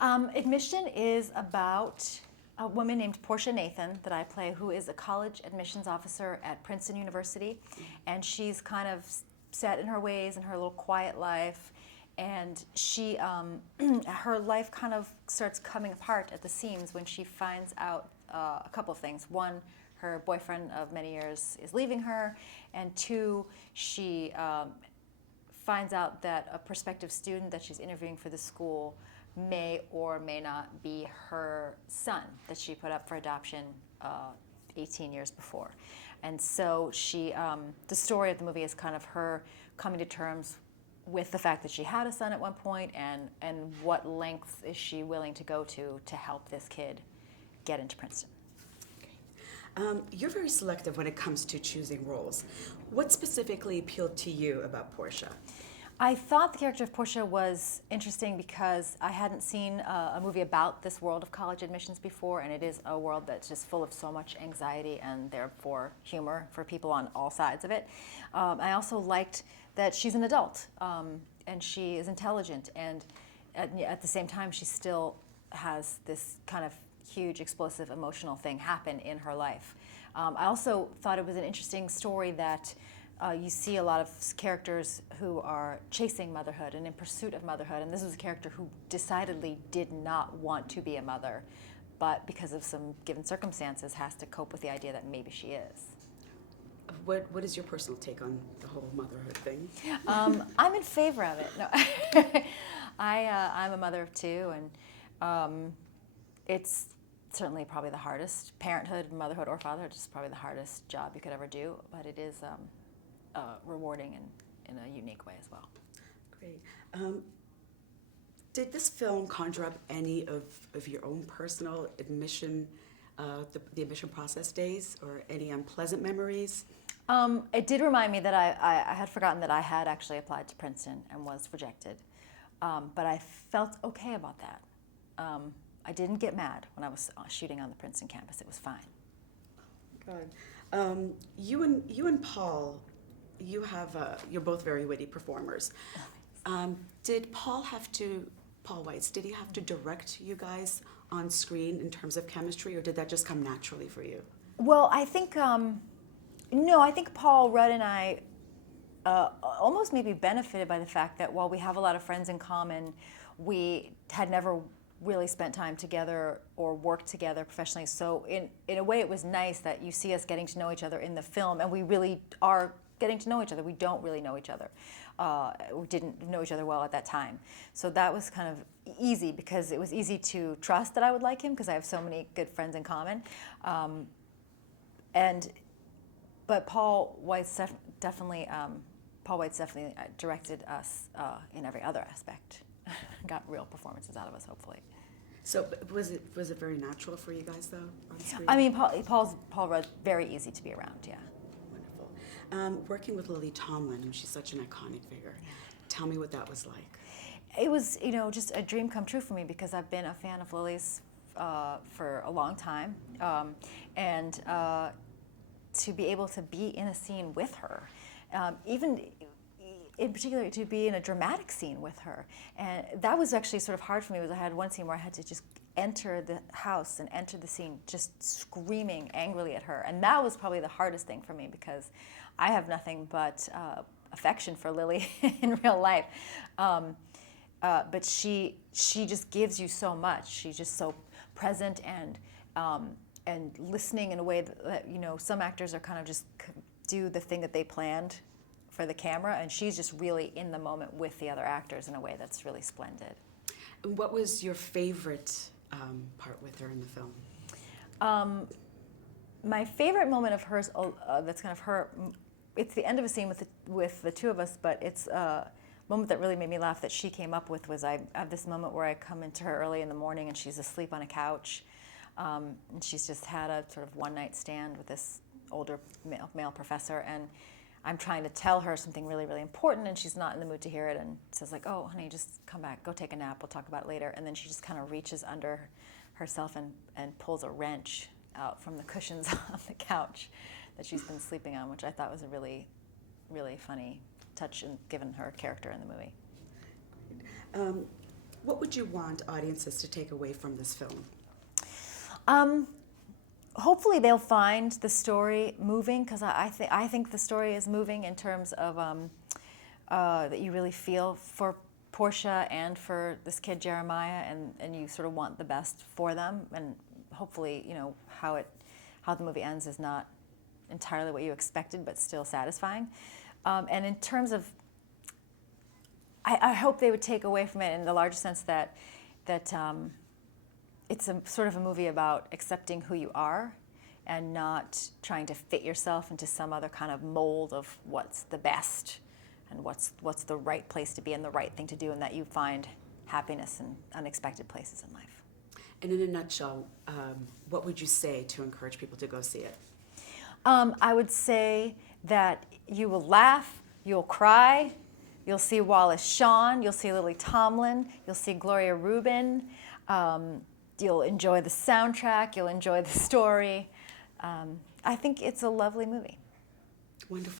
Admission is about a woman named Portia Nathan that I play, who is a college admissions officer at Princeton University, and she's kind of set in her ways in her little quiet life, and she, her life kind of starts coming apart at the seams when she finds out a couple of things. One, her boyfriend of many years is leaving her, and two, she finds out that a prospective student that she's interviewing for the school may or may not be her son that she put up for adoption 18 years before. And so she, the story of the movie is kind of her coming to terms with the fact that she had a son at one point, and what lengths is she willing to go to help this kid get into Princeton. You're very selective when it comes to choosing roles. What specifically appealed to you about Portia? I thought the character of Portia was interesting because I hadn't seen a movie about this world of college admissions before, and it is a world that's just full of so much anxiety and therefore humor for people on all sides of it. I also liked that she's an adult, and she is intelligent, and at the same time she still has this kind of huge explosive emotional thing happen in her life. I also thought it was an interesting story that you see a lot of characters who are chasing motherhood and in pursuit of motherhood, and this was a character who decidedly did not want to be a mother, but because of some given circumstances has to cope with the idea that maybe she is. What is your personal take on the whole motherhood thing? I'm in favor of it. No, I'm a mother of two, and it's certainly probably the hardest. Parenthood, motherhood, or fatherhood is probably the hardest job you could ever do, but it is rewarding in a unique way as well. Great. Did this film conjure up any of your own personal admission, the admission process days, or any unpleasant memories? It did remind me that I had forgotten that I had actually applied to Princeton and was rejected, but I felt okay about that. I didn't get mad when I was shooting on the Princeton campus. It was fine. God. You and Paul, you're both very witty performers. Did Paul Weitz, did he have to direct you guys on screen in terms of chemistry, or did that just come naturally for you? Well, I think, no, I think Paul Rudd and I almost maybe benefited by the fact that while we have a lot of friends in common, we had never really spent time together or worked together professionally. So in a way it was nice that you see us getting to know each other in the film, and we really are getting to know each other. We don't really know each other. We didn't know each other well at that time. So that was kind of easy because it was easy to trust that I would like him because I have so many good friends in common. But Paul Weitz definitely directed us in every other aspect. Got real performances out of us, hopefully. So was it very natural for you guys though on screen? I mean, Paul Rudd, very easy to be around, yeah. Wonderful. Working with Lily Tomlin, she's such an iconic figure. Yeah. Tell me what that was like. It was, just a dream come true for me because I've been a fan of Lily's for a long time, and to be able to be in a scene with her, even in particular to be in a dramatic scene with her. And that was actually sort of hard for me because I had one scene where I had to just enter the house and enter the scene just screaming angrily at her. And that was probably the hardest thing for me because I have nothing but affection for Lily in real life. But she just gives you so much. She's just so present and listening in a way that some actors are kind of just do the thing that they planned for the camera, and she's just really in the moment with the other actors in a way that's really splendid. What was your favorite part with her in the film? My favorite moment of hers, that's kind of her, it's the end of a scene with the two of us, but it's a moment that really made me laugh that she came up with was I have this moment where I come into her early in the morning and she's asleep on a couch, and she's just had a sort of one-night stand with this older male professor, and I'm trying to tell her something really, really important, and she's not in the mood to hear it, and says like, "Oh, honey, just come back, go take a nap, we'll talk about it later." And then she just kind of reaches under herself and pulls a wrench out from the cushions on the couch that she's been sleeping on, which I thought was a really, really funny touch, given her character in the movie. What would you want audiences to take away from this film? Hopefully they'll find the story moving, because I think the story is moving in terms of that you really feel for Portia and for this kid Jeremiah, and you sort of want the best for them, and hopefully, you know, how the movie ends is not entirely what you expected, but still satisfying. And in terms of, I hope they would take away from it in the larger sense that it's a sort of a movie about accepting who you are and not trying to fit yourself into some other kind of mold of what's the best and what's the right place to be and the right thing to do, and that you find happiness in unexpected places in life. And in a nutshell, what would you say to encourage people to go see it? I would say that you will laugh, you'll cry, you'll see Wallace Shawn, you'll see Lily Tomlin, you'll see Gloria Rubin, you'll enjoy the soundtrack, you'll enjoy the story. I think it's a lovely movie. Wonderful.